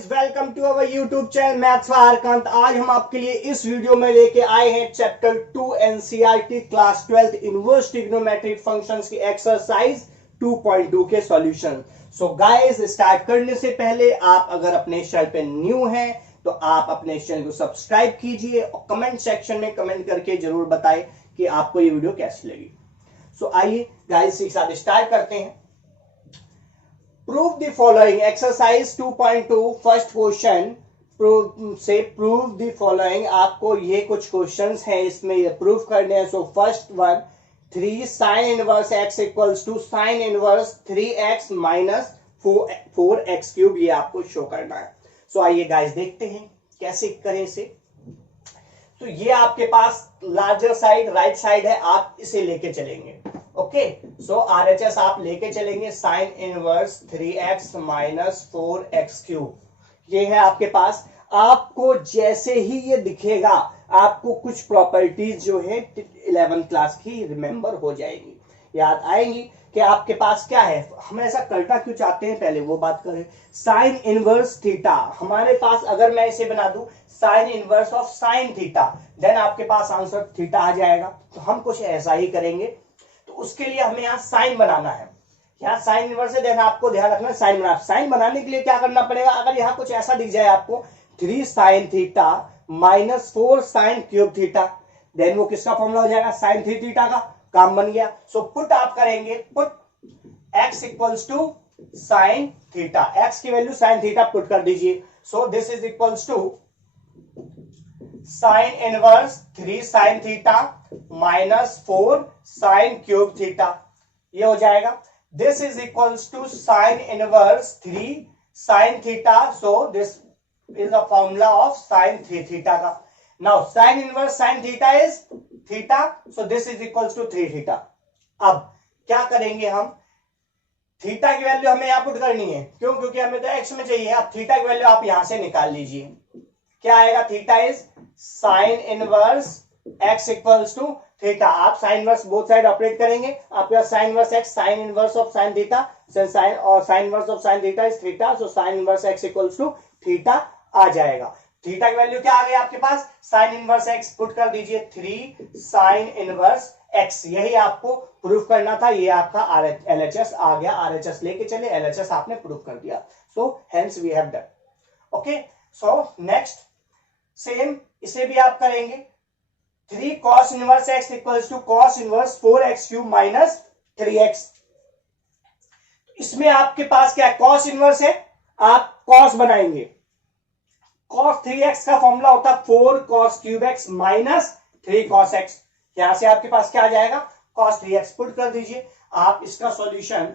Guys, welcome to our YouTube channel maths वारकांत। आज हम आपके लिए इस वीडियो में लेके आए हैं chapter 2 NCERT class 12 inverse trigonometric functions की एक्सरसाइज 2.2 के सॉल्यूशन। सो गाइस, स्टार्ट करने से पहले आप अगर अपने चैनल पे न्यू हैं तो आप अपने चैनल को सब्सक्राइब कीजिए और कमेंट सेक्शन में कमेंट करके जरूर बताएं कि आपको ये वीडियो कैसी लगी। सो आइए गाइस एक साथ स्टार्ट करते हैं। Prove the following exercise 2.2 first question से प्रूव द फॉलोइंग। आपको ये कुछ क्वेश्चंस हैं, इसमें ये प्रूफ करने हैं। So first one, 3 sine inverse x equals to sine inverse 3x minus 4x cube, ये आपको शो करना है। सो आइए गाइस देखते हैं कैसे करें इसे। तो ये आपके पास लार्जर साइड राइट साइड है, आप इसे लेके चलेंगे। ओके, सो आरएचएस आप लेके चलेंगे sign inverse 3x minus 4x cube, ये है आपके पास। आपको जैसे ही ये दिखेगा आपको कुछ प्रॉपर्टीज जो है 11th क्लास की रिमेंबर हो जाएगी, याद आएंगी कि आपके पास क्या है। हम ऐसा करना क्यों चाहते हैं पहले वो बात करें। साइन इनवर्स थीटा हमारे पास, अगर मैं इसे बना दूं sine inverse of sine theta, then आपके पास आंसर थीटा आ जाएगा। तो हम कुछ ऐसा ही करेंगे। तो उसके लिए हमें यहाँ साइन बनाना है, यहाँ साइन इनवर्स है, देन आपको ध्यान रखना साइन बनाना। साइन बनाने के लिए क्या करना पड़ेगा, अगर यहाँ कुछ ऐसा दिख जाए आपको 3 sine theta minus 4 sine cube theta, then वो किसका फॉर्मूला हो जाएगा, साइन थीटा का। काम बन गया। सो पुट आप करेंगे, put x equals to sine theta, x की वैल्यू साइन थीटा पुट कर दीजिए। So this is equals to sine inverse 3 sine theta minus 4 sine cube theta, ये हो जाएगा। This is equals to sine inverse 3 sine theta, so this is a formula of sine theta का। Now sine inverse sine theta is theta, so this is equals to 3 theta. अब क्या करेंगे हम, theta की value हमें यहां put करनी है, क्यों, क्योंकि हमें तो एक्स में चाहिए। अब थीटा की वैल्यू आप यहां से निकाल लीजिए, क्या आएगा, theta is sine inverse x equals to theta. आप sine inverse both side operate करेंगे, आपके पास sine inverse x sine inverse of sine theta, sine और sine inverse of sine theta is theta, so sine inverse x equals to theta आ जाएगा। Theta की value क्या आ गई आपके पास, साइन इनवर्स एक्स पुट कर दीजिए 3 साइन इनवर्स एक्स, यही आपको प्रूफ करना था। ये आपका एलएचएस आ गया, आरएचएस लेके चले, एलएचएस आपने प्रूफ कर दिया। So hence we have done. Okay, so next same इसे भी आप करेंगे। 3 cos inverse x equals to cos inverse 4x cube minus 3x। इसमें आपके पास क्या है, cos इनवर्स है, आप cos बनाएंगे। cos 3x का फॉर्मूला होता है 4 cos cube x minus 3 cos x। यहां से आपके पास क्या आ जाएगा, cos 3x पुट कर दीजिए। आप इसका सॉल्यूशन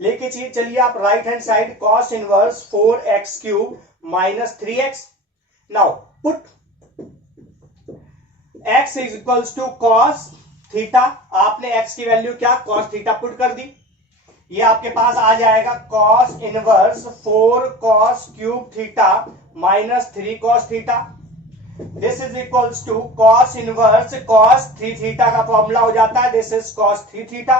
लेके चलिए आप right hand side, cos inverse 4x cube minus 3x। Now put x is equals to cos theta, आपने x की वैल्यू क्या, cos थीटा पुट कर दी। ये आपके पास आ जाएगा cos inverse 4 cos cube theta minus 3 cos theta. This is equals to cos inverse cos 3 theta का फॉर्मूला हो जाता है, this is cos 3 theta.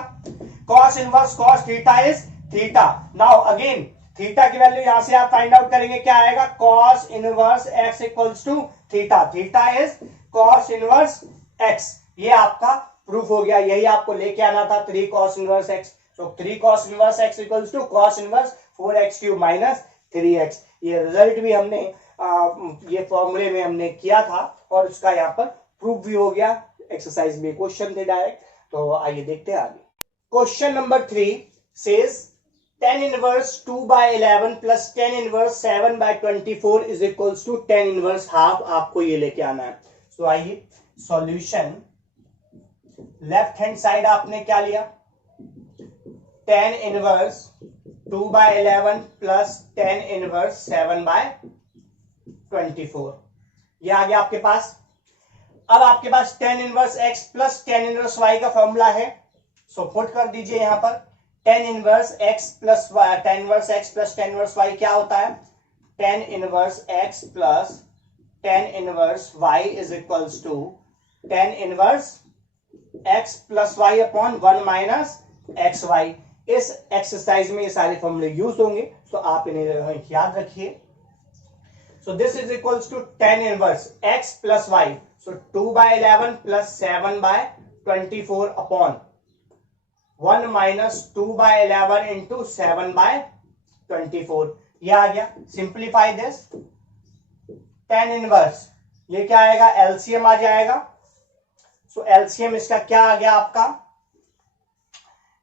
cos inverse cos theta is theta. Now again theta की वैल्यू यहां से आप find out करेंगे, क्या आएगा, cos inverse x equals to theta, theta is cos inverse x। ये आपका प्रूफ हो गया, यही आपको लेके आना था, 3 cos inverse x। So 3 cos inverse x equals to cos inverse 4x cube minus 3x। ये रिजल्ट भी हमने ये फॉर्मूले में हमने किया था और उसका यहाँ पर प्रूफ भी हो गया। एक्सरसाइज में क्वेश्चन थे डायरेक्ट, तो आइए देखते हैं आगे। Question number 3 says tan inverse 2/11 plus tan inverse 7/24 is equals to tan inverse half. आपको ये लेके आना है। सो आइए सॉल्यूशन, लेफ्ट हैंड साइड आपने क्या लिया, tan inverse 2/11 plus tan inverse 7/24, ये आ गया आपके पास। अब आपके पास tan inverse x plus tan inverse y का फॉर्मूला है, सो पुट कर दीजिए यहां पर। tan inverse x plus y, tan inverse x plus tan inverse y क्या होता है, tan inverse x plus tan inverse y is equals to tan inverse x plus y upon 1 minus xy। इस exercise में ये सारे फॉर्मूले use होंगे, तो आप इन्हें याद रखिए। So this is equals to tan inverse x plus y, so 2/11 plus 7/24 upon 1 minus 2/11 into 7/24, ये आ गया। सिंप्लीफाई दिस, tan इनवर्स ये क्या आएगा, एलसीएम आ जाएगा। सो एलसीएम इसका क्या आ गया आपका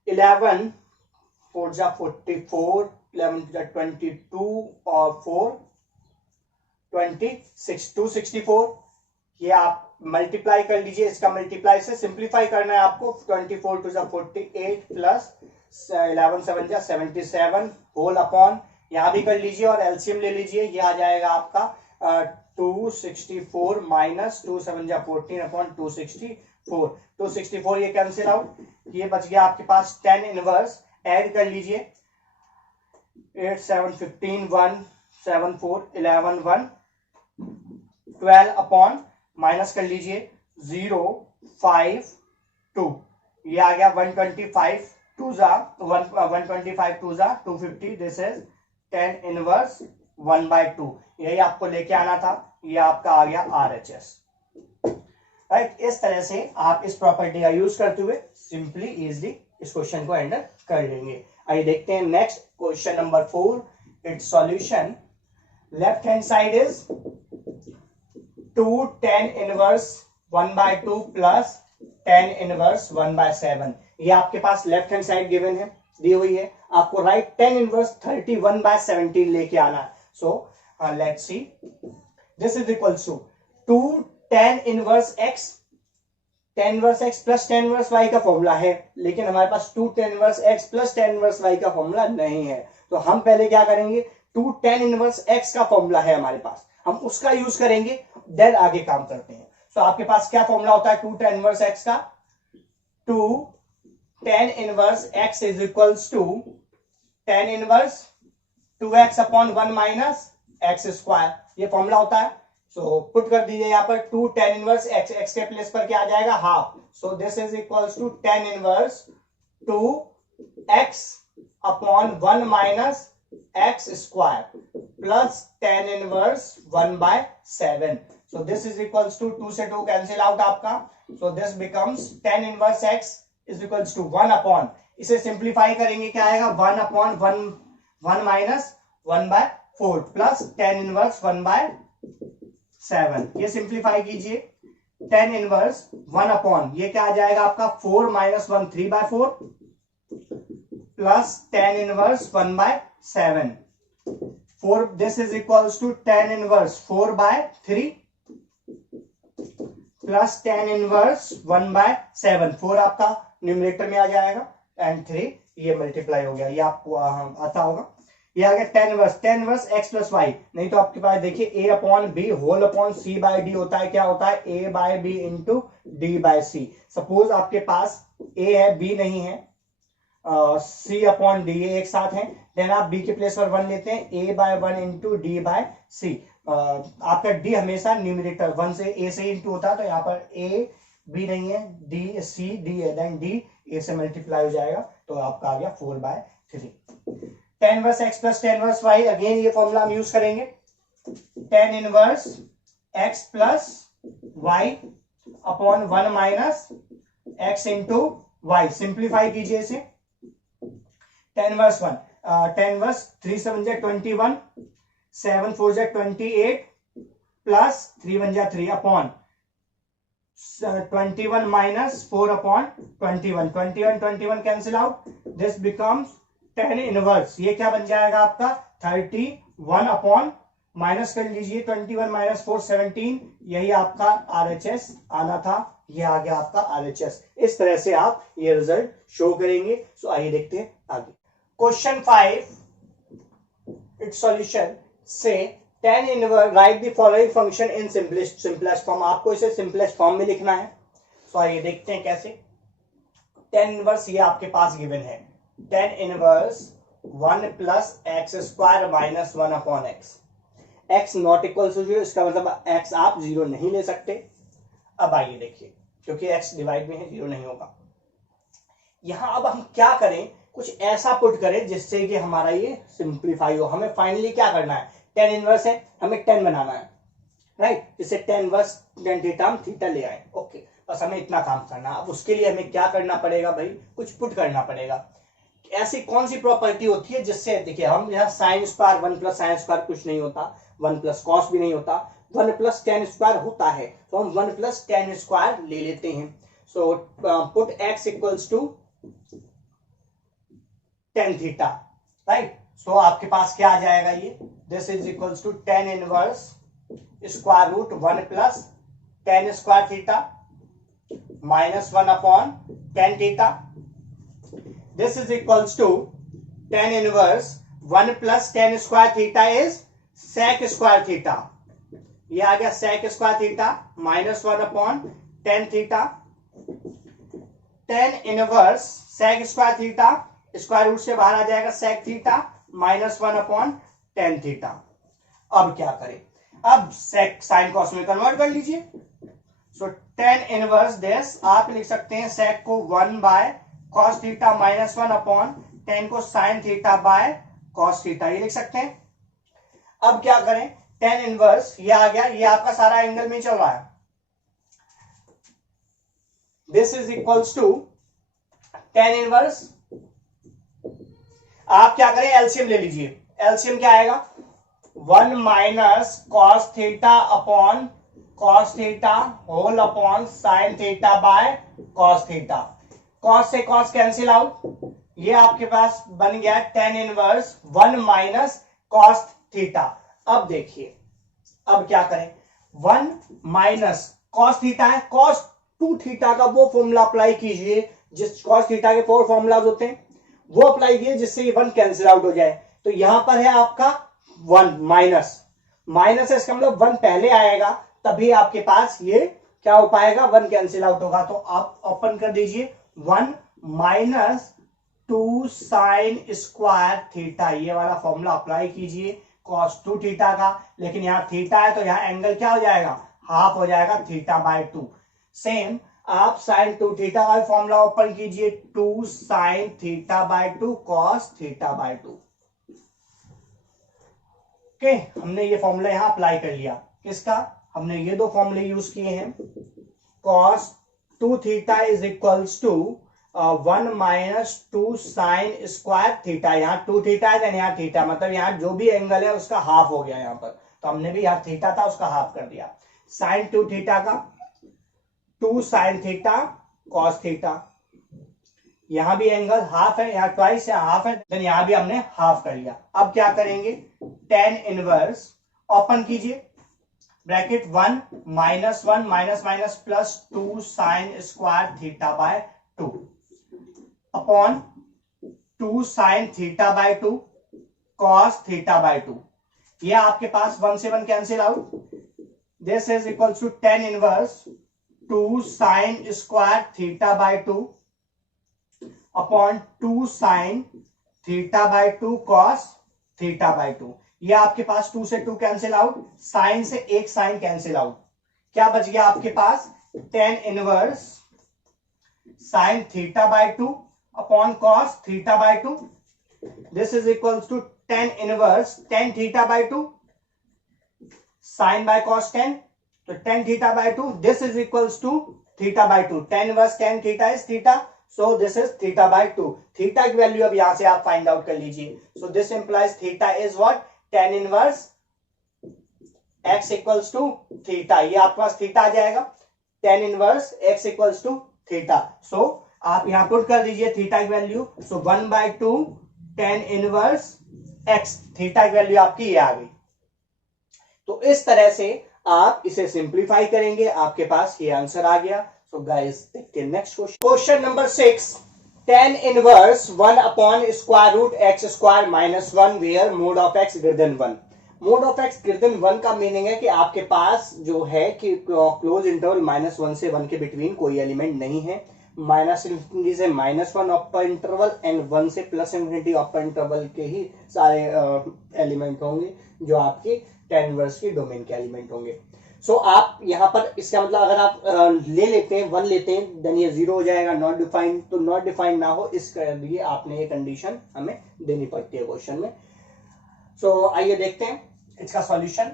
11 4 जा 44, 11 जा 22 और 4 26, 264। ये आप मल्टीप्लाई कर लीजिए, इसका मल्टीप्लाई से सिंप्लीफाई करना है आपको। 24 टू जा 48 प्लस 11 7 जा 77 होल अपॉन, यहां भी कर लीजिए और एलसीएम ले लीजिए। ये आ जाएगा आपका 264 माइनस 2 7 जा 14 अपॉन 264, 264 ये कैंसिल आउट, ये बच गया आपके पास tan इनवर्स। ऐड कर लीजिए 8 7 15 1 7 4 11 1 12 अपॉन, माइनस कर लीजिए 0 5 2, ये आ गया 125 2 जा 125 2 जा 250, दिस इज tan इनवर्स 1/2। यही आपको लेके आना था, ये आपका आ गया RHS, राइट। इस तरह से आप इस प्रॉपर्टी का यूज करते हुए सिंपली इजीली इस क्वेश्चन को हैंडल कर लेंगे। आइए देखते हैं next question number 4, it's solution. Left hand side is 2 tan inverse 1/2 plus tan inverse 1/7। ये आपके पास लेफ्ट हैंड साइड गिवन है, दी हुई है। आपको राइट tan इनवर्स 31/17 लेके आना है। So let's see, this is equals to 2 tan inverse x, tan inverse x plus tan inverse y का फॉर्मूला है, लेकिन हमारे पास 2 tan inverse x plus tan inverse y का फॉर्मूला नहीं है। तो हम पहले क्या करेंगे, 2 tan इनवर्स x का फॉर्मूला है हमारे पास, हम उसका यूज करेंगे, देन आगे काम करते हैं। तो आपके पास क्या फॉर्मूला होता है 2 tan इनवर्स x का, 2 tan inverse x is equals to tan inverse 2x upon 1 minus x square, ये फॉर्मूला होता है। सो पुट कर दीजिए यहाँ पर 2 tan इनवर्स x, x के प्लेस पर क्या आ जाएगा half, so this is equals to tan inverse 2x upon 1 minus x square plus tan inverse 1/7। So this is equals to 2 से 2 कैंसिल आउट आपका, so this becomes tan inverse x is equals to 1 upon, इसे simplify करेंगे क्या आएगा 1 upon 1 minus 1/4 plus tan inverse 1/7। ये simplify कीजिए, tan inverse 1 upon, ये क्या आ जाएगा आपका 4 minus 1 3/4 plus tan inverse 1/7, 4, this is equals to tan inverse 4/3 plus tan inverse 1/7, 4 आपका न्यूमरेटर में आ जाएगा एंड 3 ये मल्टीप्लाई हो गया, ये आपको आता होगा। ये आ गया tan inverse x plus y, नहीं तो आपके पास देखिए a upon b whole upon c by d होता है, क्या होता है a by b into d by c. Suppose आपके पास a है b नहीं है, c अपॉन डी एक साथ है, देन आप b के प्लेस पर 1 लेते हैं, a by 1 into d by c. आपका d हमेशा न्यूमरेटर 1 से a से इंटू होता है, तो यहाँ पर a b नहीं है, d c d है, देन d a से मल्टीप्लाई हो जाएगा, तो आपका आ गया 4/3। tan inverse x plus tan inverse y, again ये फॉर्मूला हम यूज करेंगे, tan inverse x plus y upon 1 minus x into y, simplify कीजिए इसे, tan इनवर्स 1, tan इनवर्स 3 7 जा 21 7 4 जा 28 प्लस 3 1 जा 3 upon 21 minus 4 upon 21 cancel out, this becomes tan inverse, ये क्या बन जाएगा आपका 31 अपॉन, माइनस कर लीजिए 21 माइनस 4 17, यही आपका RHS आना था, ये आ गया आपका RHS। इस तरह से आप ये रिजल्ट शो करेंगे। सो आइए देखते हैं आगे क्वेश्चन 5, इट्स सॉल्यूशन से tan inverse, right the following function in simplest form, आपको इसे सिंपलेस्ट फॉर्म में लिखना है। सो आइए देखते हैं कैसे। tan इनवर्स ये आपके पास गिवन है, tan inverse 1 plus x square minus 1 upon x, x not equal to 0, इसका मतलब एक्स आप 0 नहीं ले सकते। अब आइए देखिए, क्योंकि एक्स डिवाइड में है 0 नहीं होगा। यहां अब हम क्या करें, कुछ ऐसा पुट करें जिससे कि हमारा ये सिंप्लीफाई हो। हमें फाइनली क्या करना है, टेन इनवर्स है, हमें 10 बनाना है, राइट। इसे टेन इनवर्स टेन थीटा हम थीटा ले आए, ओके। बस हमें इतना काम करना है। अब उसके लिए हमें क्या करना पड़ेगा भाई, कुछ पुट करना पड़ेगा। ऐसी कौन सी प्रॉपर्टी होती है जिससे, देखिए हम यहाँ sine square, 1 plus sine square कुछ नहीं होता, 1 प्लस कॉस भी नहीं होता, 1 प्लस टेन स्क्वायर होता है, तो हम 1 प्लस टेन स्क्वायर ले लेते हैं। So put x equals to tan theta, right. So आपके पास क्या आ जाएगा, ये this is equals to tan inverse square root 1 plus tan square theta minus 1 upon tan theta. This is equals to tan inverse 1 plus tan square theta is sec square theta. ये आ गया sec square theta minus 1 upon tan theta. tan inverse sec square theta square root से बाहर आ जाएगा sec theta minus 1 upon tan theta. अब क्या करें, अब sec sin cos में कन्वर्ट कर लीजिए। So tan inverse this आप लिख सकते हैं sec को 1 by cos theta minus 1 upon tan को sin theta by cos theta, ये लिख सकते हैं। अब क्या करें, tan इनवर्स ये आ गया, ये आपका सारा एंगल में चल रहा है। This is equals to tan inverse, आप क्या करें एलसीएम ले लीजिए। एलसीएम क्या आएगा, 1 minus cos theta upon cos theta whole upon sin theta by cos theta. cos से cos कैंसिल आउट, ये आपके पास बन गया tan inverse 1 minus cos theta. अब देखिए, अब क्या करें, 1 माइनस cos थीटा है, cos 2 थीटा का वो फॉर्मूला अप्लाई कीजिए जिस cos थीटा के 4 फॉर्मूलाज होते हैं, वो अप्लाई कीजिए जिससे ये 1 कैंसिल आउट हो जाए। तो यहां पर है आपका 1 माइनस, माइनस है इसका मतलब 1 पहले आएगा, तभी आपके पास ये क्या हो पाएगा, 1 कैंसिल आउट होगा। तो आप ओपन कर दीजिए 1 माइनस 2 साइन स्क्वायर थीटा, ये वाला फॉर्मूला अप्लाई कीजिए cos 2 थीटा का, लेकिन यहाँ थीटा है तो यहाँ एंगल क्या हो जाएगा, हाफ हो जाएगा, थीटा बाय 2। सेम आप साइन 2 थीटा का फॉर्मूला ओपन कीजिए, 2 sine theta by 2 cos theta by 2। Okay, हमने ये फॉर्मूला यहाँ अप्लाई कर लिया। किसका, हमने ये दो फॉर्मूले यूज किए हैं, cos 2 theta is equals to 1 minus 2 sine square theta, यहाँ 2 थीटा है, यहाँ थीटा, मतलब यहाँ जो भी एंगल है उसका हाफ हो गया यहाँ पर, तो हमने भी यहाँ थीटा था उसका हाफ कर दिया। साइन 2 थीटा का 2 साइन थीटा कॉस थीटा, यहां भी एंगल हाफ है, यहाँ ट्वाइस है, हाफ है, देन यहां भी हमने हाफ कर लिया। अब क्या करेंगे, tan इनवर्स ओपन कीजिए bracket 1 minus 1 minus minus plus 2 sine square theta by 2 upon 2 sine theta by 2 cos theta by 2। ये आपके पास 1 से 1 cancel out, this is equal to tan inverse 2 sine square theta by 2 upon 2 sine theta by 2 cos theta by 2। ये आपके पास 2 से 2 cancel out, sign से एक sign cancel out, क्या बच गया आपके पास, tan inverse sine theta by 2 upon cos theta by 2। This is equals to tan inverse tan theta by 2 sine by cos 10, तो tan theta by 2, this is equals to theta by 2, tan inverse tan theta is theta, so this is theta by 2। Theta की value अब यहां से आप find out कर लीजिए। So this implies theta is what, tan inverse x equals to theta, ये आपके पास थीटा आ जाएगा, tan inverse x equals to theta. So आप यहां पुट कर दीजिए थीटा की value, so 1/2 tan inverse x, theta की वैल्यू आपकी ये आ गई। तो इस तरह से आप इसे सिंप्लीफाई करेंगे, आपके पास ये आंसर आ गया। सो गाइस देखते हैं next question. Question number 6, tan inverse 1 upon square root x square minus 1 where mod of x greater than 1। Mod of x greater than 1 का मीनिंग है कि आपके पास जो है कि क्लोज इंटरवल -1 से 1 के बिटवीन कोई एलिमेंट नहीं है, -∞ से -1 अपर इंटरवल एंड 1 से +∞ अपर इंटरवल के ही सारे एलिमेंट होंगे जो आपके tan इनवर्स के डोमेन के एलिमेंट होंगे। सो आप यहाँ पर इसका मतलब अगर आप ले लेते हैं 1 लेते हैं देन ये 0 हो जाएगा, नॉट डिफाइंड। तो नॉट डिफाइंड ना हो इसके लिए आपने ये कंडीशन हमें देनी पड़ती है क्वेश्चन में। सो आइए देखते हैं इसका सॉल्यूशन।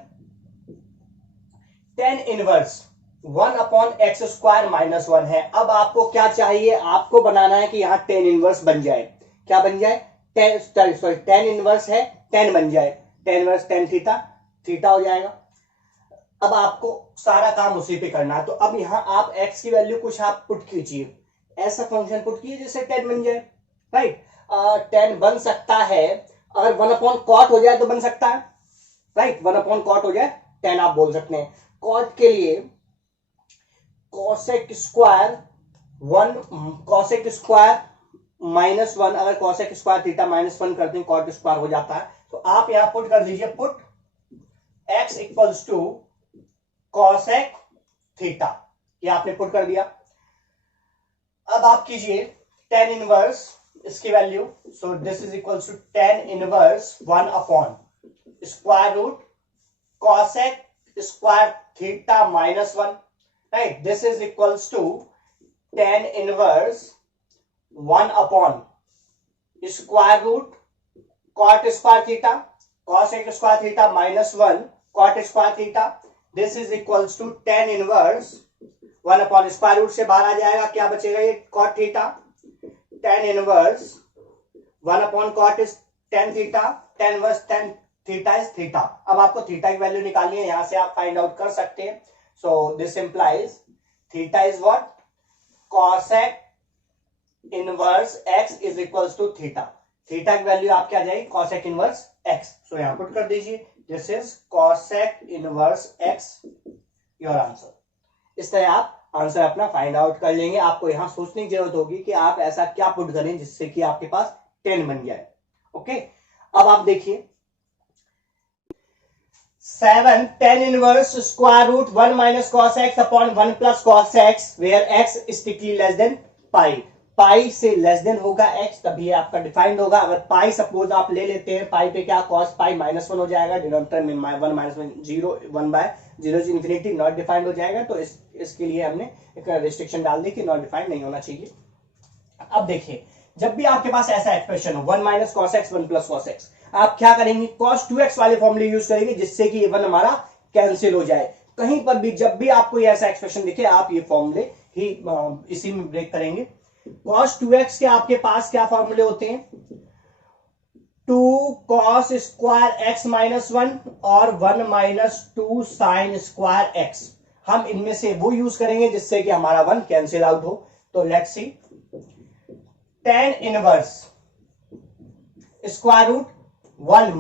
tan इनवर्स 1/x² - 1 है। अब आपको क्या चाहिए, आपको बनाना है कि यहाँ tan इनवर्स बन जाए। क्या बन जाए, tan इनवर्स है, tan बन जाए, tan inverse tan theta, theta हो जाएगा। अब आपको सारा काम उसी पे करना है। तो अब यहां आप x की वैल्यू कुछ आप पुट कीजिए, ऐसा फंक्शन पुट कीजिए जिससे tan बन जाए, राइट। tan बन सकता है, अगर 1/cot हो जाए तो बन सकता है, राइट। 1/cot हो जाए tan आप बोल सकते हैं। cot के लिए cosec स्क्वायर 1 cosec स्क्वायर -1, अगर cosec स्क्वायर थीटा -1 करते हैं cot स्क्वायर हो जाता है। तो आप यहां पुट कर दीजिए, put x equals to cosec theta, ये आपने पुट कर दिया। अब आप कीजिए tan इनवर्स इसकी value, so this is equals to tan inverse 1/√, cosec square theta -1, right. This is equals to tan inverse 1/√, cot square theta, cosec square theta -1, cot square theta. This is equals to tan inverse 1/√, से बाहर आ जाएगा, क्या बचेगा, ये cot theta. tan inverse 1/cot is tan theta, tan inverse tan theta is theta. अब आपको theta की वैल्यू निकालनी है, यहां से आप फाइंड आउट कर सकते हैं। So this implies theta is what, cosec inverse x is equals to theta. Theta की वैल्यू आपकी आ जाएगी cosec इनवर्स x। सो यहां पुट कर दीजिए, this is cosec inverse x, your answer. इस तरह आप आंसर अपना फाइंड आउट कर लेंगे। आपको यहां सोचने की जरूरत होगी कि आप ऐसा क्या पुट करें जिससे कि आपके पास 10 बन जाए। ओके, अब आप देखिए 7 tan inverse square root 1 - cos x upon 1 + cos x where x strictly less than pi. Pi से लेस देन होगा x, तभी आपका डिफाइंड होगा। अगर पाई सपोज आप ले लेते हैं, पाई पे क्या cos पाई -1 हो जाएगा, डिनोमिनेटर में 1 - 1 0, 1/0 से इंफिनिटी, नॉट डिफाइंड हो जाएगा। तो इसके लिए हमने एक रिस्ट्रिक्शन डाल दी कि नॉट डिफाइंड नहीं होना चाहिए। अब देखिए, जब भी आपके पास ऐसा एक्सप्रेशन हो 1 - cos x 1 + cos x, आप क्या करेंगे, cos 2x वाले फॉर्मूले यूज करेंगे जिससे कि ये 1 हमारा कैंसिल हो जाए। कहीं पर भी जब भी आपको ये ऐसा एक्सप्रेशन दिखे, आप ये फॉर्मूले ही इसी में ब्रेक करेंगे। cos 2x के आपके पास क्या फॉर्मूले होते हैं, 2 cos स्क्वायर x -1 और 1 - 2 sin स्क्वायर x। हम इनमें से वो यूज करेंगे जिससे कि हमारा 1 कैंसिल आउट हो। तो let's see, tan inverse square root 1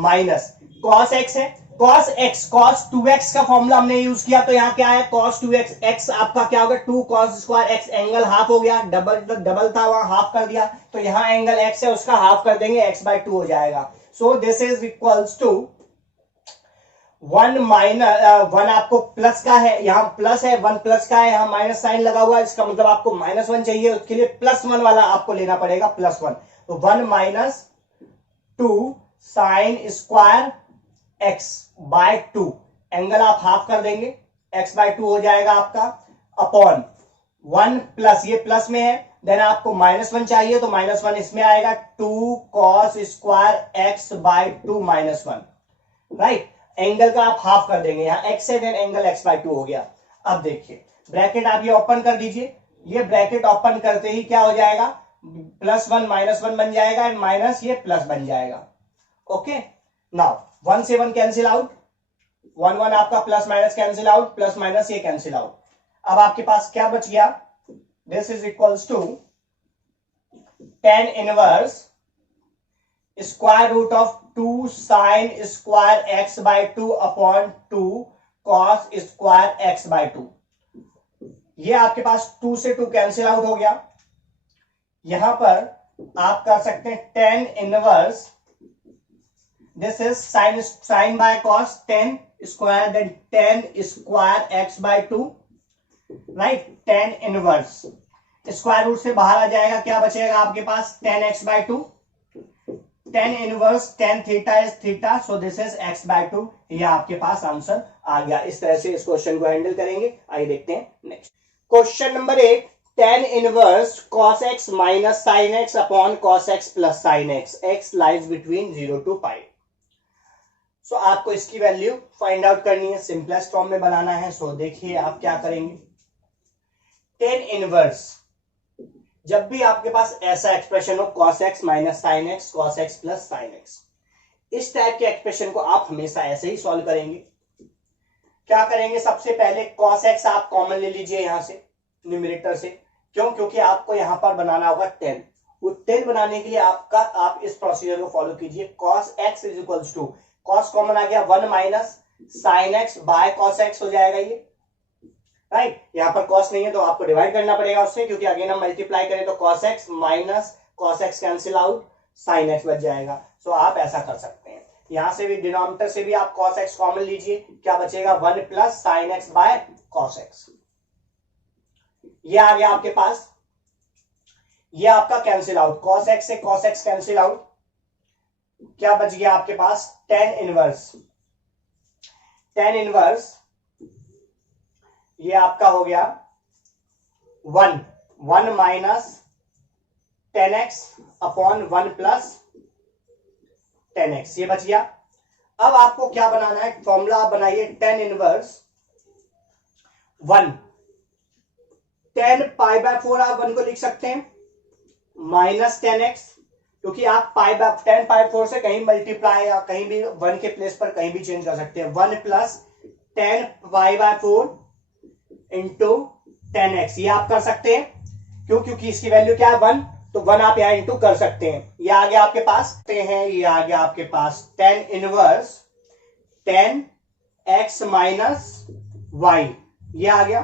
- cos x है, cos x cos 2x का फॉर्मूला हमने यूज किया, तो यहां क्या है, cos 2x x आपका क्या होगा, 2 cos square x, angle half हो गया, डबल था वहां हाफ कर दिया, तो यहां एंगल x है उसका हाफ कर देंगे, x/2 हो जाएगा। So this is equals to 1 आपको प्लस का है, यहां प्लस है, 1 प्लस का है, यहां माइनस साइन लगा हुआ है, इसका मतलब आपको -1 चाहिए, उसके लिए +1 वाला आपको लेना पड़ेगा, +1। तो 1 - 2 साइन स्क्वायर x/2, एंगल आप हाफ कर देंगे, x/2 हो जाएगा आपका, अपॉन 1 प्लस, ये प्लस में है, देन आपको -1 चाहिए तो -1 इसमें आएगा, 2 cos square x/2 -1, right. Angle का आप हाफ कर देंगे, यहां x है, देन एंगल x/2 हो गया। अब देखिए ब्रैकेट आप ये ओपन कर दीजिए, ये ब्रैकेट ओपन करते ही क्या हो जाएगा, +1 -1 बन जाएगा, एंड माइनस ये प्लस बन जाएगा। ओके, नाउ 1 से 1 कैंसिल आउट, 1 1 आपका plus minus cancel out, plus minus ये कैंसिल आउट। अब आपके पास क्या बच गया, this is equals to tan inverse square root of 2 sine square x/2 upon 2 cos square x/2। ये आपके पास 2 से 2 कैंसिल आउट हो गया। यहां पर आप कर सकते हैं tan inverse, this is sine by cos 10 square, then tan square x/2, right. tan inverse square root से बाहर आ जाएगा, क्या बचेगा आपके पास, tan x/2, tan inverse tan theta is theta, so this is x/2। ये आपके पास आंसर आ गया। इस तरह से इस क्वेश्चन को हैंडल करेंगे। आइए देखते हैं next question number 8। tan inverse cos x minus sin x upon cos x plus sin x, x lies between 0 to पाई। सो आपको इसकी वैल्यू फाइंड आउट करनी है, सिंपलेस्ट फॉर्म में बनाना है। सो देखिए आप क्या करेंगे। tan इनवर्स, जब भी आपके पास ऐसा एक्सप्रेशन हो cos x minus sin x, cos x plus sin x, इस टाइप के एक्सप्रेशन को आप हमेशा ऐसे ही सॉल्व करेंगे। क्या करेंगे, सबसे पहले cos x आप कॉमन ले लीजिए यहां से न्यूमरेटर से। क्यों? क्योंकि आपको यहां पर बनाना होगा 10। वो 10 बनाने के लिए आप इस प्रोसीजर को फॉलो कीजिए। cos x is equals to, cos common आ गया 1 minus sin x by cos x हो जाएगा ये, राइट। यहां पर cos नहीं है तो आपको डिवाइड करना पड़ेगा उससे, क्योंकि अगेन हम मल्टीप्लाई करें तो cos x minus cos x cancel out, sin x बच जाएगा। सो आप ऐसा कर सकते हैं। यहां से भी डिनोमिनेटर से भी आप cos x कॉमन लीजिए, क्या बचेगा 1 plus sin x by cos x। ये आ गया आपके पास, ये आपका कैंसिल आउट, cos x से cos x कैंसिल आउट, क्या बच गया आपके पास tan इनवर्स। tan इनवर्स ये आपका हो गया 1 minus tan x upon 1 plus tan x, ये बच गया। अब आपको क्या बनाना है, फॉर्मूला आप बनाइए tan inverse 1 tan pi by 4, आप 1 को लिख सकते हैं माइनस tan x, क्योंकि आप tan पाई 4 से कहीं मल्टीप्लाई या कहीं भी 1 के प्लेस पर कहीं भी चेंज कर सकते हैं। 1 plus tan pi by 4 into tan x, ये आप कर सकते हैं। क्यों? क्योंकि इसकी वैल्यू क्या है 1, तो 1 आप यहां इंटू कर सकते हैं। ये आ गया आपके पास, ये आ गया आपके पास tan inverse tan x minus y, ये आ गया।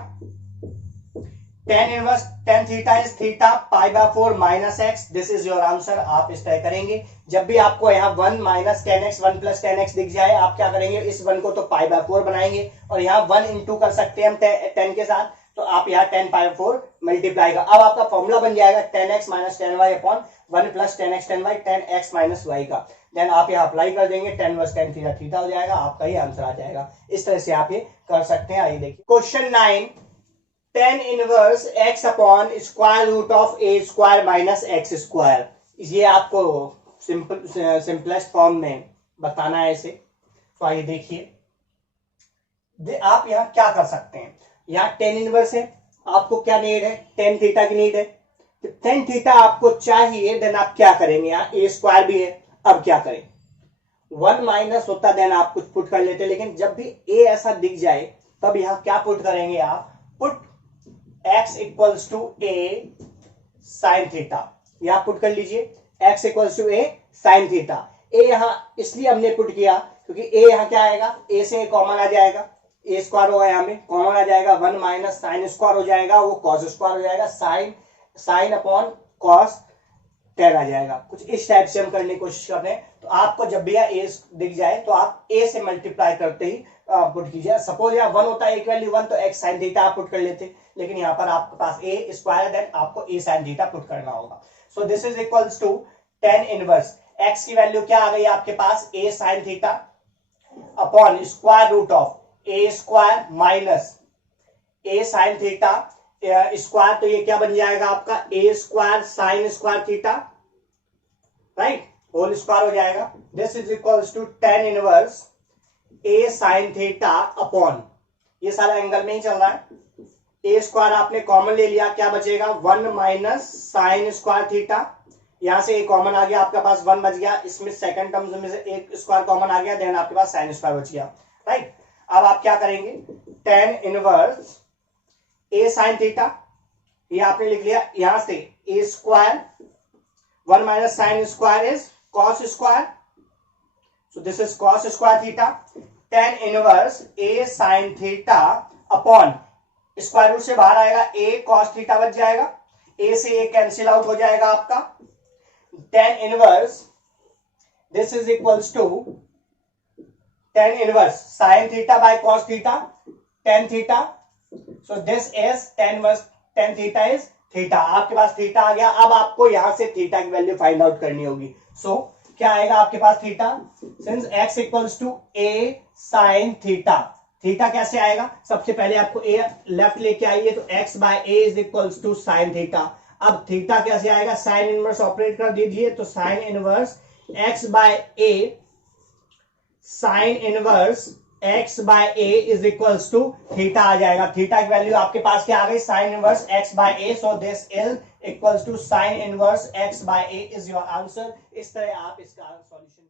tan inverse tan theta is theta pi by 4 minus x, this is your answer. आप इस तरह करेंगे। जब भी आपको यहाँ 1 minus tan x 1 plus tan x दिख जाए, आप क्या करेंगे, इस 1 को तो पाई बाय 4 बनाएंगे और यहाँ 1 इंटू कर सकते हैं हम 10 के साथ, तो आप यहाँ 10 पाई 4 मल्टीप्लाई का, अब आपका फॉर्मूला बन जाएगा tan x minus tan y upon 1 plus tan x tan y, tan x minus y का। देन आप यहाँ अप्लाई कर देंगे, tan verse tan theta theta हो जाएगा, आपका ये आंसर आ जाएगा। इस तरह से आप ये कर सकते हैं। आइए देखिए question 9। tan inverse x upon square root of a square minus x square, ये आपको सिंपलेस्ट फॉर्म में बताना है इसे। तो आइए देखिए, आप यहाँ क्या कर सकते हैं। यहाँ tan इनवर्स है, आपको क्या नीड है, tan थीटा की नीड है। तो tan थीटा आपको चाहिए, देन आप क्या करेंगे, यहाँ a स्क्वायर भी है। अब क्या करें, 1 माइनस होता देन आप कुछ पुट कर लेते, लेकिन जब भी a ऐसा दिख जाए तब यहाँ क्या पुट करेंगे, आप put x equals to a sine theta, यहां पुट कर लीजिए x equals to a sine theta. a यहां इसलिए हमने पुट किया क्योंकि a यहां क्या आएगा, a से कॉमन आ जाएगा, a स्क्वायर होगा यहां में कॉमन आ जाएगा, 1 माइनस साइन स्क्वायर हो जाएगा, वो कॉस स्क्वायर हो जाएगा, साइन अपॉन कॉस tan आ जाएगा। कुछ इस टाइप से हम करने की कोशिश कर रहे हैं। तो आपको जब भी a दिख जाए तो आप a से मल्टीप्लाई करते ही पुट कीजिए। सपोज यहाँ 1 होता है, एक वैल्यू 1, तो x साइन थीटा आप पुट कर लेते, लेकिन यहाँ पर आपके पास a स्क्वायर, देन आपको a साइन थीटा पुट करना होगा। So this is equals to tan inverse, x की वैल्यू क्या आ गई आपके पास, a sine theta upon square root of a square minus a sine theta square, तो ये क्या बन जाएगा आपका a square sine square theta, right, whole square हो जाएगा। This is equals to tan inverse a sine theta upon, ये सारा एंगल में ही चल रहा है, a स्क्वायर आपने कॉमन ले लिया, क्या बचेगा 1 माइनस साइन स्क्वायर थीटा, यहां से एक कॉमन आ गया, आपके पास 1 बच गया, इसमें सेकंड टर्म्स में से एक स्क्वायर कॉमन आ गया, देन आपके पास साइन स्क्वायर बच गया, राइट। अब आप क्या करेंगे, tan inverse a sine theta, ये आपने लिख लिया, यहां से a square 1 minus sine square is cos square, so this is cos square theta, tan inverse a sine theta upon square root से बाहर आएगा, a कॉस थीटा बच जाएगा, a से a कैंसिल आउट हो जाएगा आपका, tan inverse this is equals to tan inverse sine theta by cos theta, tan theta, so this is tan theta is theta, आपके पास थीटा आ गया। अब आपको यहां से थीटा की वैल्यू फाइंड आउट करनी होगी। सो क्या आएगा आपके पास theta, since x equals to a sine theta. Theta कैसे आएगा, सबसे पहले आपको a लेफ्ट लेके आइए तो x by a is equals to sine theta. अब थीटा कैसे आएगा, साइन इनवर्स ऑपरेट कर दीजिए तो sine inverse x by a, sine inverse x by a is equals to theta आ जाएगा। थीटा की वैल्यू आपके पास क्या आ गई, sine inverse x by a, so this is equals to sine inverse x by a is your answer. इस तरह आप इसका सॉल्यूशन